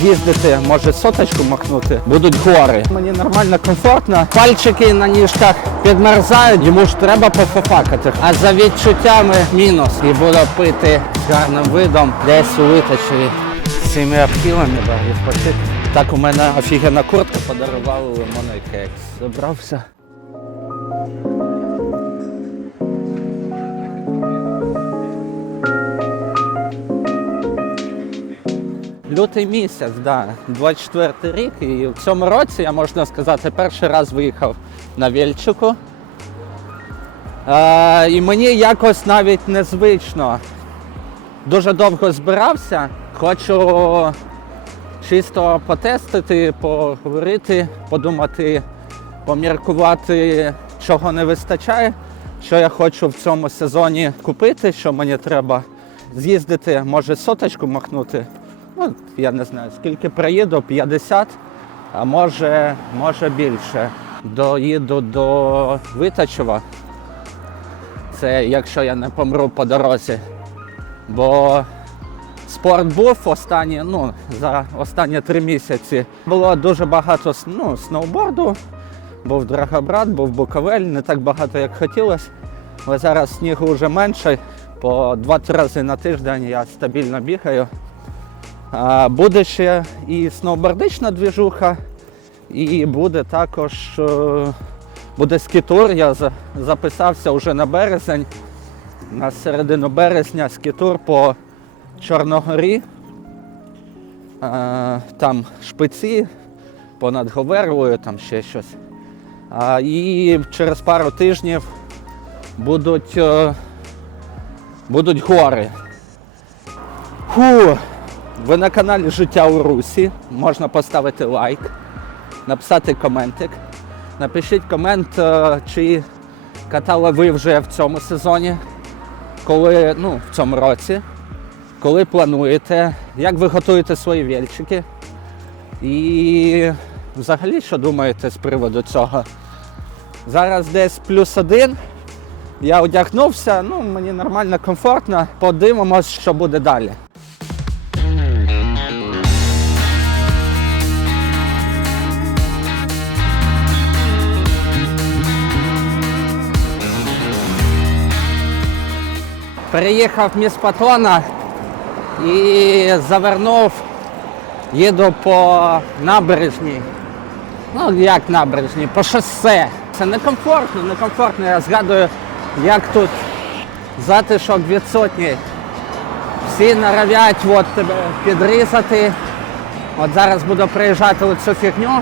з'їздити, може соточку махнути, будуть гори. Мені нормально, комфортно. Пальчики на ніжках підмерзають, йому ж треба пофафакати. А за відчуттями мінус. І буду пити гарним видом десь у виточі з цими обхилами да, відпочити. Так у мене офігенна куртка подарували лимонний кекс. Забрався. Лютий місяць, да, 24 рік. І в цьому році, я можна сказати, перший раз виїхав на Вільчику. Е, і мені якось навіть незвично. Дуже довго збирався. Хочу чисто потестити, поговорити, подумати, поміркувати, чого не вистачає, що я хочу в цьому сезоні купити, що мені треба з'їздити, може соточку махнути. Ну, я не знаю, скільки приїду, 50, а може, може більше. Доїду до Витачева. Це якщо я не помру по дорозі. Бо спорт був останні, ну, за останні три місяці. Було дуже багато ну, сноуборду. Був Драгобрат, був Буковель, не так багато, як хотілося. Але зараз снігу вже менше. По 2-3 рази на тиждень я стабільно бігаю. Буде ще і сноубордична двіжуха, і буде також е, буде скітур. Я записався вже на березень. На середину березня скітур по Чорногорі. Там шпиці, понад Говерлою, там ще щось. І через пару тижнів будуть, е, будуть гори. Фу. Ви на каналі Життя у Русі. Можна поставити лайк, написати коментик. Напишіть комент, е, чи катали ви вже в цьому сезоні, коли, ну, в цьому році, коли плануєте, як ви готуєте свої вільчики. І взагалі, що думаєте з приводу цього? Зараз десь плюс один. Я одягнувся, ну мені нормально, комфортно. Подивимось, що буде далі. Переїхав в міст Патона і завернув, їду по набережній. Ну, як набережній, по шосе. Це некомфортно, некомфортно. Я згадую, як тут затишок відсутній. Всі норовять от, тебе підрізати. От зараз буду приїжджати у цю фігню.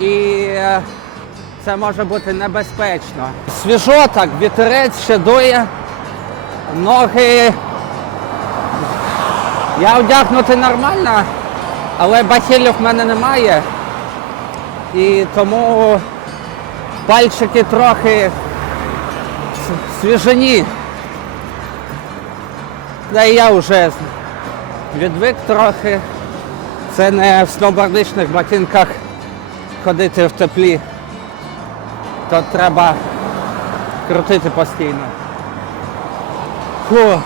І це може бути небезпечно. Свіжо так, вітерець ще дує, ноги. Я одягнути нормально, але бахілів в мене немає. І тому пальчики трохи свіжені. Да і я вже відвик трохи. Це не в сноубордичних ботинках ходити в теплі. То треба крутити постійно. Фу,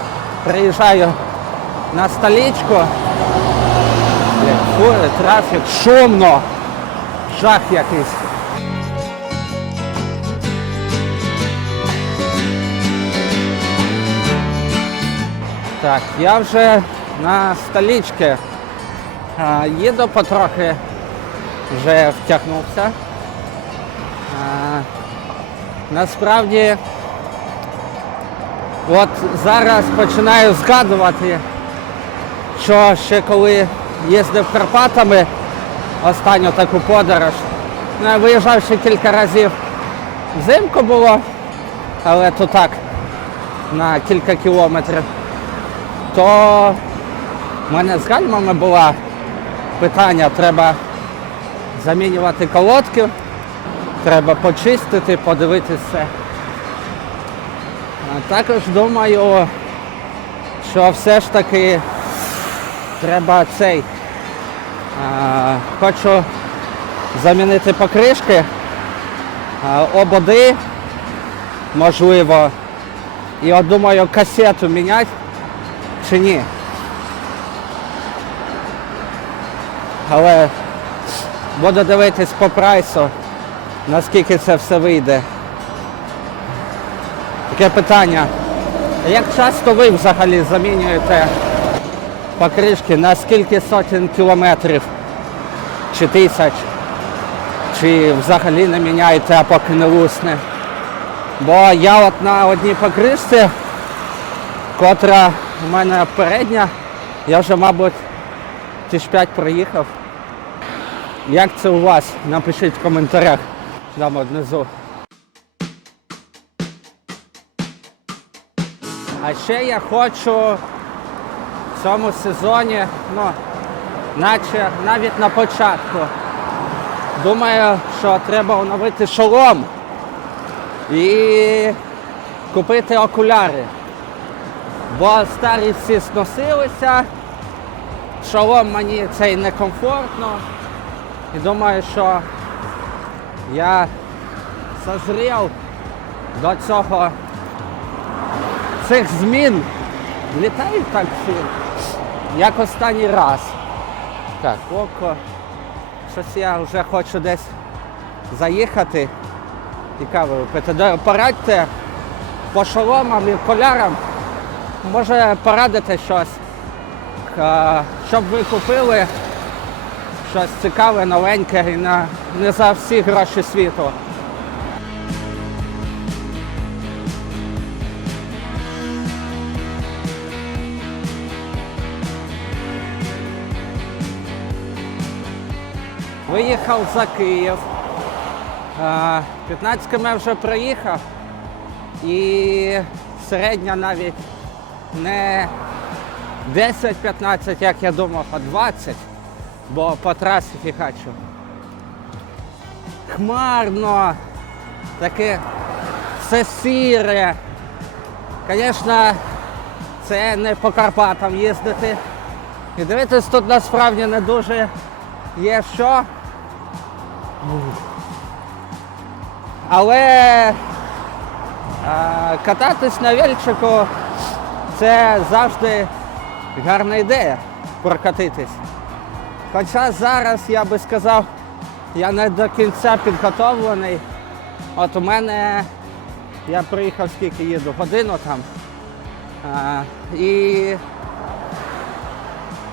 приїжджаю на столичку. Блін, Фури, трафік, шумно. Жах якийсь. Так, я вже на столичці. Їду потрохи, вже втягнувся. Насправді, от зараз починаю згадувати, що ще коли їздив Карпатами, останню таку подорож. Ну, виїжджав ще кілька разів. Взимку було, але то так, на кілька кілометрів. То в мене з гальмами було питання, треба замінювати колодки, треба почистити, подивитися також думаю, що все ж таки треба цей. А, хочу замінити покришки, а, ободи, можливо. І от думаю, касету міняти чи ні. Але буду дивитись по прайсу, наскільки це все вийде. Таке питання. Як часто ви взагалі замінюєте покришки, на скільки сотень кілометрів чи тисяч? Чи взагалі не міняєте, а поки не лусне? Бо я от на одній покришці, котра у мене передня, я вже, мабуть, тисяч п'ять проїхав. Як це у вас? Напишіть в коментарях. Там внизу. А ще я хочу в цьому сезоні, ну, наче навіть на початку. Думаю, що треба оновити шолом і купити окуляри. Бо старі всі сносилися, шолом мені цей некомфортно. І думаю, що я созрів до цього цих змін. Літають так всі, як останній раз. Так, око. Щось я вже хочу десь заїхати і каву Порадьте по шоломам і колярам. Може порадити щось, щоб ви купили щось цікаве, новеньке і на, не за всі гроші світу. Виїхав за Київ. Е, 15 км вже проїхав і середня навіть не 10-15, як я думав, а 20, бо по трасі фігачу. Хмарно, таке все сіре. Звісно, це не по Карпатам їздити. І дивитись, тут насправді не дуже є що. Але кататись на вельчику це завжди гарна ідея прокатитись. Хоча зараз я би сказав, я не до кінця підготовлений. От у мене я приїхав скільки їду, годину там. А, і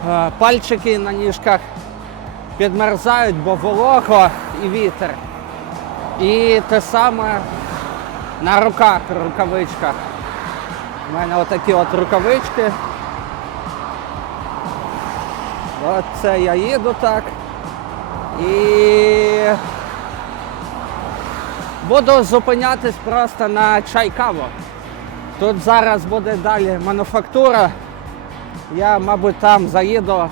а, пальчики на ніжках підмерзають, бо волого і вітер. І те саме на руках, рукавичках. У мене отакі от рукавички. Оце я їду так. І буду зупинятись просто на чай каву. Тут зараз буде далі мануфактура. Я, мабуть, там заїду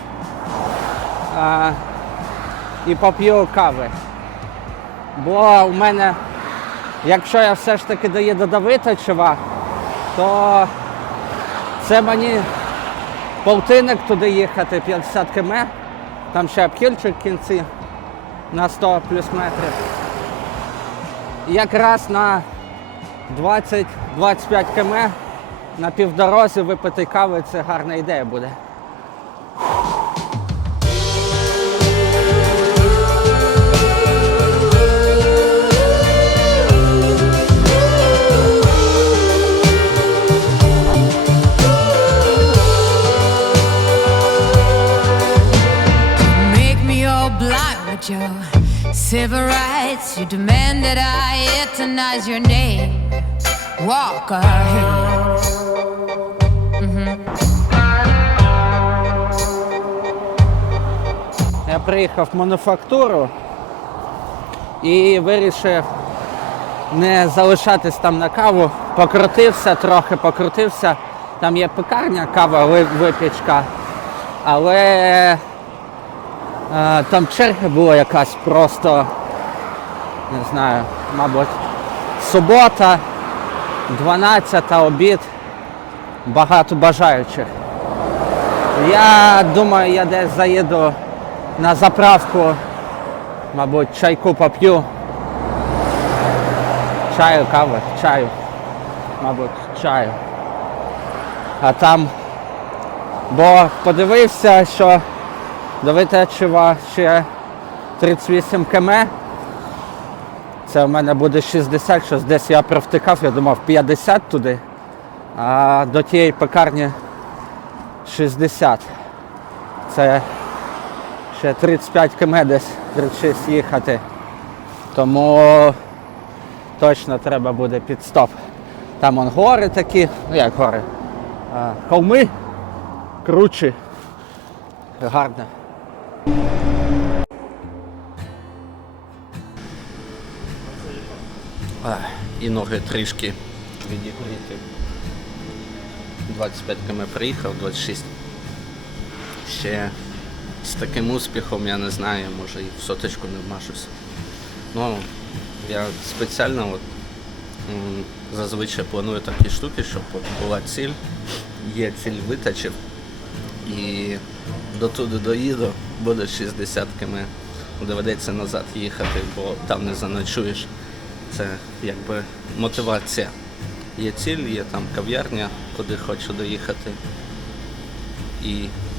і поп'ю кави. Бо у мене, якщо я все ж таки доїду до Виточева, то це мені полтинник туди їхати 50 км. Там ще обхильчик в кінці на 100 плюс метрів. Якраз на 20-25 км на півдорозі випити кави це гарна ідея буде. Civil rights. You demand that I euthanize your name. Walk. Я приїхав в мануфактуру і вирішив не залишатись там на каву. Покрутився трохи, покрутився. Там є пекарня, кава, випічка. Але там черга була якась просто, не знаю, мабуть, субота, 12 обід, багато бажаючих. Я думаю, я десь заїду на заправку, мабуть, чайку поп'ю. Чаю, кави, чаю. Мабуть, чаю. А там, бо подивився, що До Витачева ще 38 км. Це в мене буде 60, щось десь я провтикав, я думав 50 туди, а до тієї пекарні 60. Це ще 35 км десь 36 їхати. Тому точно треба буде підстоп. Там он гори такі, ну як гори, холми, кручі. Гарно. І ноги трішки відігріти. 25 км приїхав, 26. Ще з таким успіхом, я не знаю, може і в соточку не вмашуся. Ну, я спеціально от, зазвичай планую такі штуки, щоб була ціль, є ціль витачив. І дотуди доїду, буде 60 км. Доведеться назад їхати, бо там не заночуєш. Це якби мотивація. Є ціль, є там кав'ярня, куди хочу доїхати. І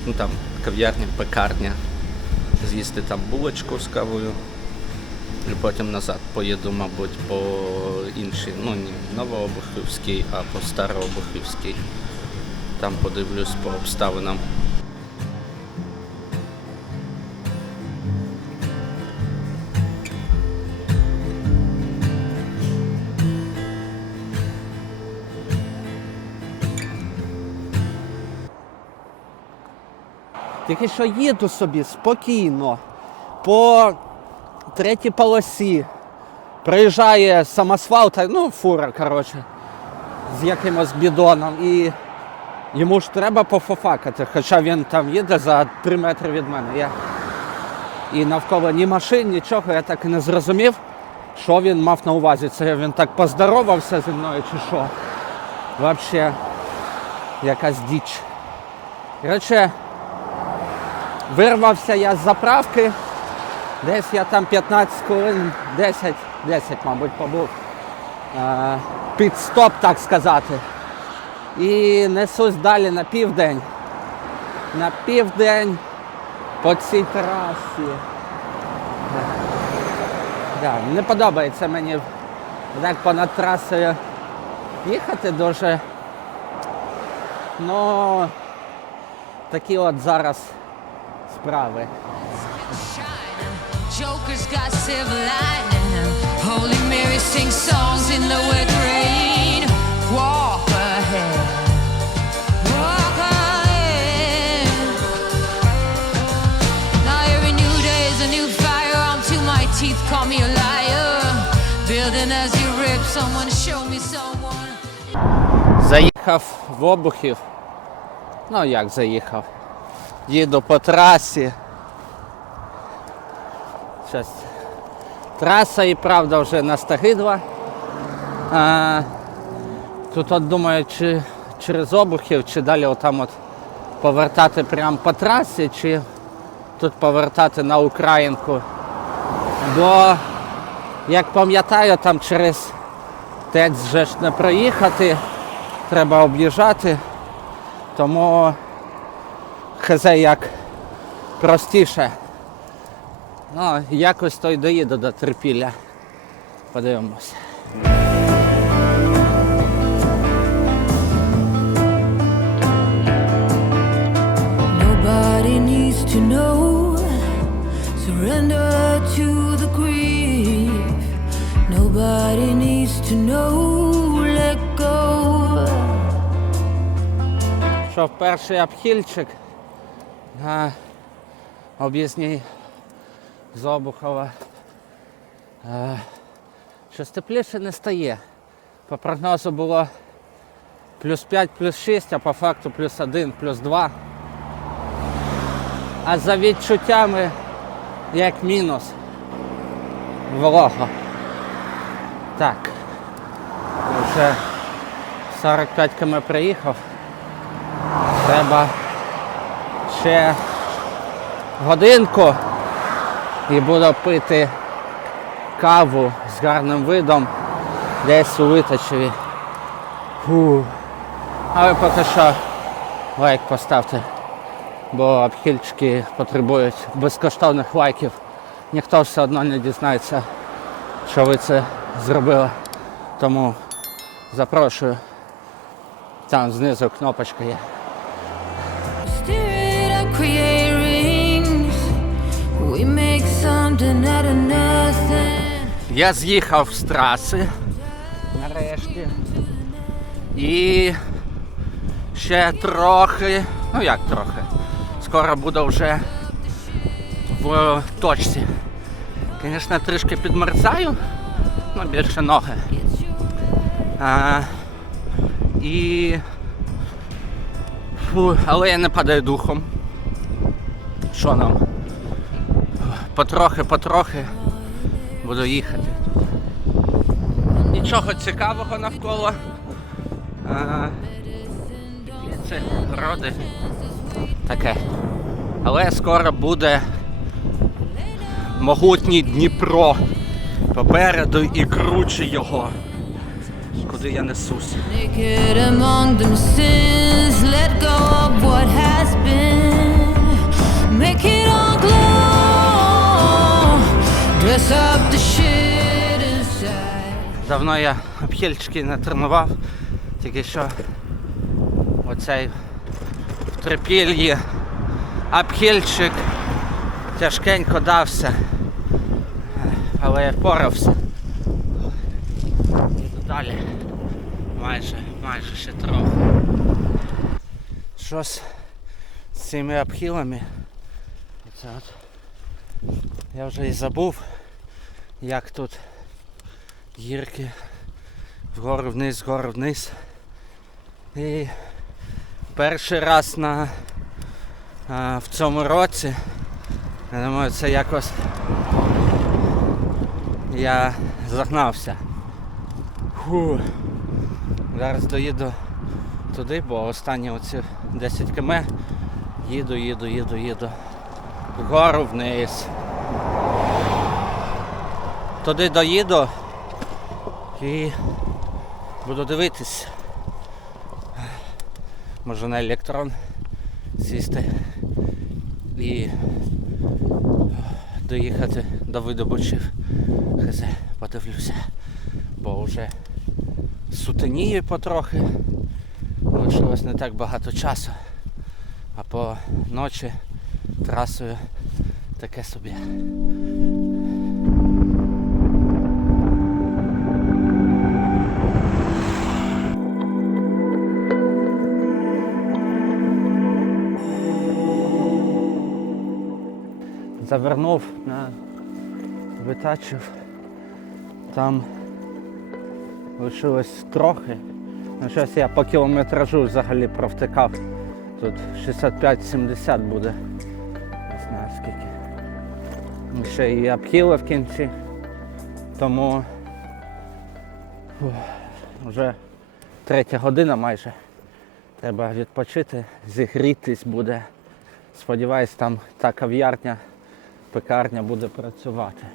ну, там кав'ярня, пекарня. З'їсти там булочку з кавою. І потім назад поїду, мабуть, по іншій, ну не Новообухівській, а по Старообухівській. Там подивлюсь по обставинам. Тільки що їду собі спокійно по третій полосі. Приїжджає самосвал, ну, фура, коротше, з якимось бідоном. І йому ж треба пофофакати, хоча він там їде за 3 метри від мене. Я... І навколо ні машин, нічого, я так і не зрозумів, що він мав на увазі. Це він так поздоровався зі мною чи що. Взагалі, якась діч. Коротше, Вирвався я з заправки. Десь я там 15 хвилин, 10, 10, мабуть, побув. Е, Під стоп, так сказати. І несусь далі на південь. На південь по цій трасі. Да, не подобається мені так понад трасою їхати дуже. Ну, такі от зараз справи. A new fire. I'm to my teeth, call me a liar. Building as you rip, someone show me someone. Заїхав в обухів. Ну як заїхав? Їду по трасі. Щас. Траса і правда вже настагидла. А, тут от думаю, чи через обухів, чи далі отам от повертати прямо по трасі, чи тут повертати на Українку. Бо, як пам'ятаю, там через ТЕЦ вже ж не проїхати, треба об'їжджати. Тому хз як простіше. Ну, якось то й доїду до терпілля. Подивимося. Nobody needs to know. Surrender to the grief. Nobody needs to know. Let go. Що перший обхильчик на об'їзній з Обухова. Е, Щось тепліше не стає. По прогнозу було плюс 5, плюс 6, а по факту плюс 1, плюс 2. А за відчуттями як мінус. Волого. Так. Вже 45 км приїхав. Треба ще годинку і буду пити каву з гарним видом десь у Витачеві. Фу. А ви поки що лайк поставте. бо обхильчики потребують безкоштовних лайків. Ніхто все одно не дізнається, що ви це зробили. Тому запрошую. Там знизу кнопочка є. Я з'їхав з траси нарешті. І ще трохи, ну як трохи, скоро буду вже в точці. Звісно, трішки підмерзаю, ну більше ноги. А, і... Фу, але я не падаю духом. Що нам? Потрохи-потрохи буду їхати. Нічого цікавого навколо. А, це городи. Таке. Але скоро буде могутній Дніпро. Попереду і круче його. Куди я несусь. Make it all glow. Давно я обхильчики не тренував, тільки що оцей в трипільї обхильчик тяжкенько дався, але я впорався. Іду далі. Майже, майже ще трохи. Щось з цими обхилами. Оце от. Я вже і забув, як тут гірки вгору вниз, вгору вниз. І перший раз на, а, в цьому році, я думаю, це якось я загнався. Фу. Зараз доїду туди, бо останні оці 10 км їду, їду, їду, їду. Вгору вниз. Туди доїду і буду дивитись. Може на електрон сісти і доїхати до видобучів. Хз, подивлюся. Бо вже сутеніє потрохи. Лишилось не так багато часу. А по ночі трасою таке собі. Завернув на витачив. Там лишилось трохи. Ну, щось я по кілометражу взагалі провтикав. Тут 65-70 буде. Не знаю скільки. Ще і обхіли в кінці. Тому фух, вже третя година майже. Треба відпочити, зігрітись буде. Сподіваюсь, там та кав'ярня, пекарня буде працювати.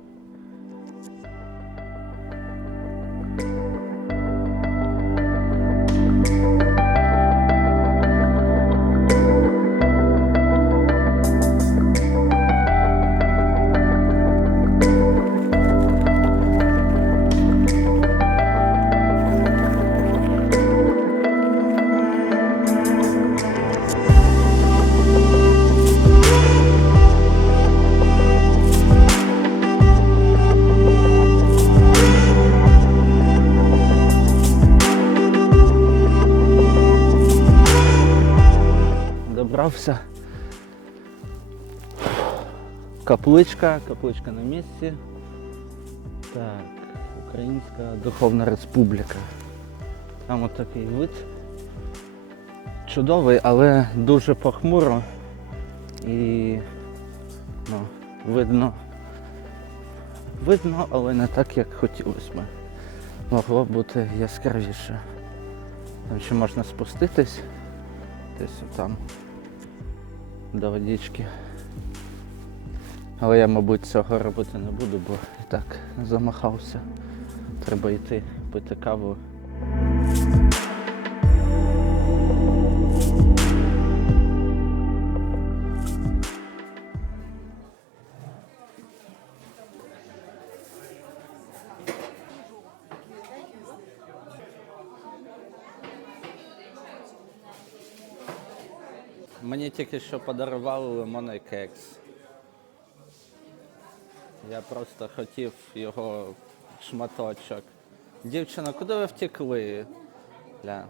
Добрався. Капличка, капличка на місці. Так, Українська Духовна Республіка. Там от такий вид. Чудовий, але дуже похмуро і ну, видно. Видно, але не так, як хотілося б. Могло бути яскравіше. Там ще можна спуститись десь там до водички. Але я, мабуть, цього робити не буду, бо і так замахався. Треба йти пити каву. Мені тільки що подарували лимонний кекс. Я просто хотів його шматочок. Дівчина, куди ви втекли? Ля.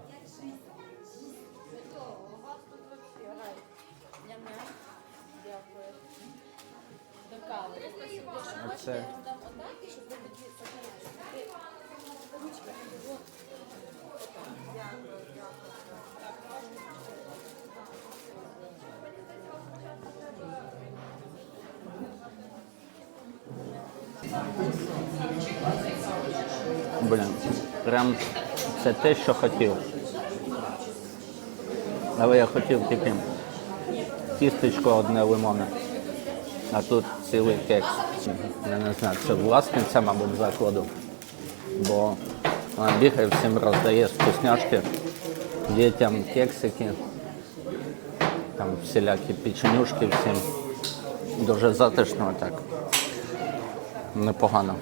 Це те, що хотів. Але я хотів тільки тістечко одне лимоне. А тут цілий кекс. Я не знаю, це власниця, мабуть, закладу. Бо вона бігає, всім роздає вкусняшки, дітям кексики, там всілякі печенюшки всім. Дуже затишно так. Непогано.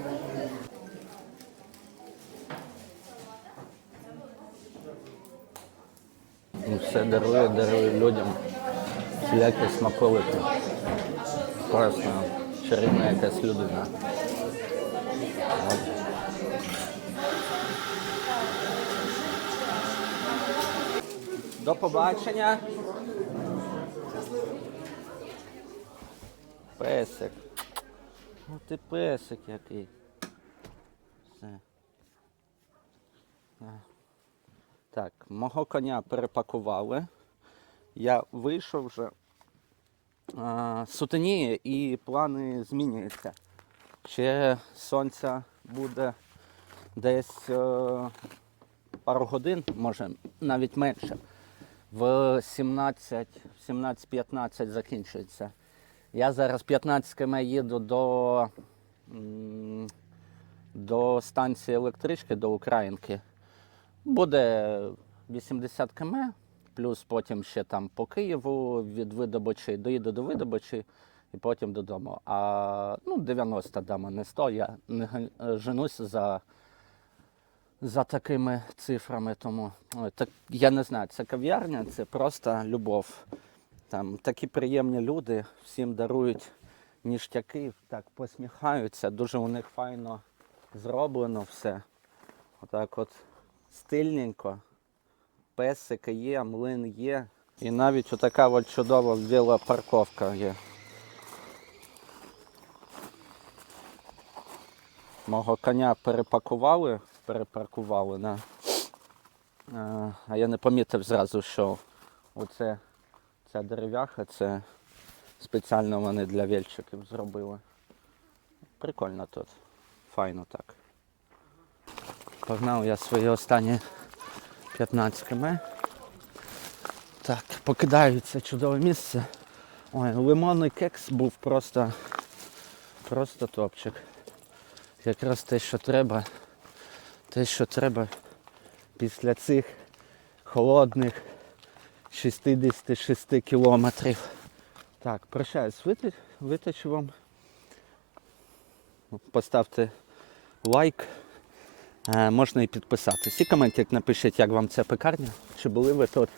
І все дарує, дарує людям всілякі смаколики. Класно, чарівна якась людина. До побачення. Песик. Ну ти песик який. Все. Так, мого коня перепакували. Я вийшов вже. Сутеніє і плани змінюються. Ще сонця буде десь е, пару годин, може навіть менше. В 17, в 17-15 закінчується. Я зараз 15 км їду до, до станції електрички, до Українки. Буде 80 км, плюс потім ще там по Києву від видобичі, доїду до видобичі і потім додому. А ну, 90 дамо, не 100. Я не женусь за, за такими цифрами. Тому так, я не знаю, це кав'ярня, це просто любов. Там такі приємні люди, всім дарують ніштяки, так посміхаються, дуже у них файно зроблено все. Отак от стильненько. Песики є, млин є. І навіть отака от чудова велопарковка є. Мого коня перепакували, перепаркували. Е, а я не помітив зразу, що оце ця дерев'яха, це спеціально вони для вельчиків зробили. Прикольно тут. Файно так. Погнав я свої останні 15 км. Так, покидаю це чудове місце. Ой, лимонний кекс був просто, просто топчик. Якраз те, що треба. Те, що треба після цих холодних 66 кілометрів. Так, прощаюсь, витачу вам. Поставте лайк. Е, можна і підписатись. І коментик напишіть, як вам ця пекарня. Чи були ви тут,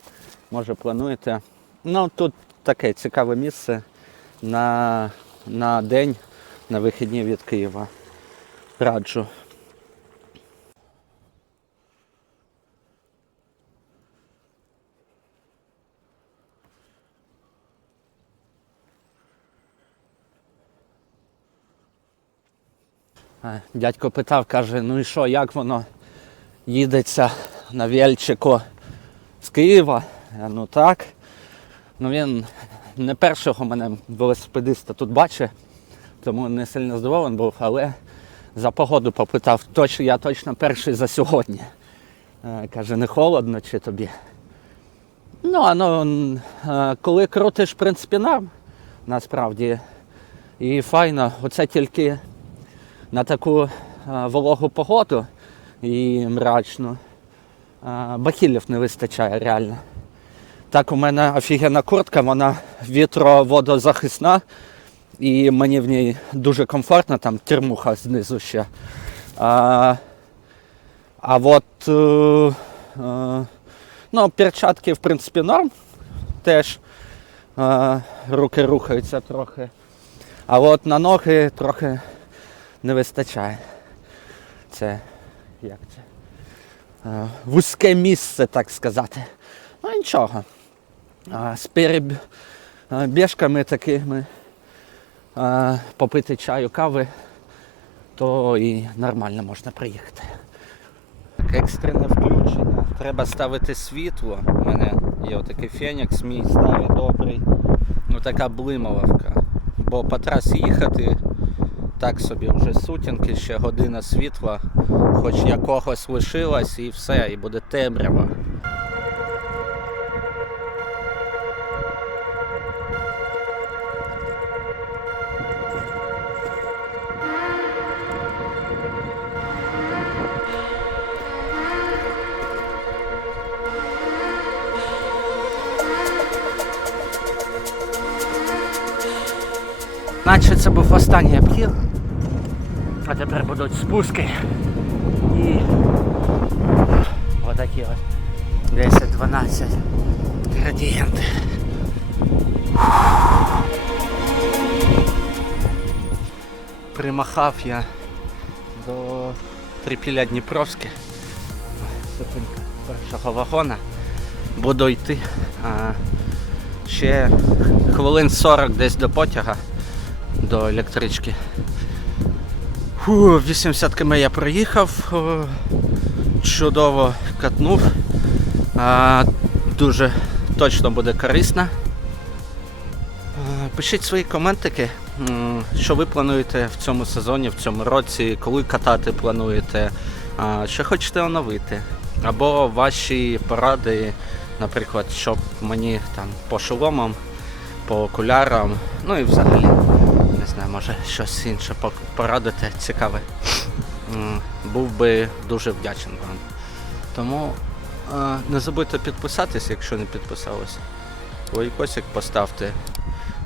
може плануєте. Ну, тут таке цікаве місце на, на день, на вихідні від Києва. Раджу. Дядько питав, каже, ну і що, як воно їдеться на Вельчику з Києва? Ну так. Ну він не першого мене велосипедиста тут бачить, тому не сильно здивований був, але за погоду попитав, точ, я точно перший за сьогодні. Е, Каже, не холодно чи тобі? Ну, а ну, е, коли крутиш, в принципі, норм, насправді. І файно, оце тільки на таку е, вологу погоду і мрачну. е, Бахілів не вистачає реально. Так, у мене офігенна куртка, вона вітроводозахисна, і мені в ній дуже комфортно, там термуха знизу ще. А, а от е, е, ну, перчатки, в принципі, норм теж. е, руки рухаються трохи. А от на ноги трохи не вистачає. Це як це? Е, вузьке місце, так сказати. Ну нічого. А, з перебіжками такими е, попити чаю, кави, то і нормально можна приїхати. Екстрене включення. Треба ставити світло. У мене є отакий фенікс, мій старий добрий. Ну така блималовка. Бо по трасі їхати так собі вже сутінки, ще година світла, хоч якогось лишилось і все, і буде темрява. Наче це був останній обхід. Тепер будуть спуски. І отакі ось 10-12 градієнти. Примахав я до Трипілля Дніпровське. Зупинка першого вагона. Буду йти. А, ще хвилин 40 десь до потяга до електрички. Фу, 80 км я проїхав, чудово катнув. А, дуже точно буде корисно. Пишіть свої коментики, що ви плануєте в цьому сезоні, в цьому році, коли катати плануєте, що хочете оновити. Або ваші поради, наприклад, щоб мені там по шоломам, по окулярам, ну і взагалі знаю, може щось інше порадити цікаве. Був би дуже вдячний вам. Тому е, не забудьте підписатись, якщо не підписались. Лайкосик поставте.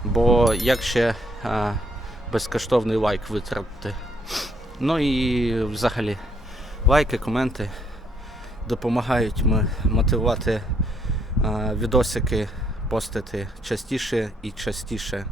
Бо як ще е, безкоштовний лайк витратити. Ну і взагалі лайки, коменти допомагають м- мотивувати е, відосики постити частіше і частіше.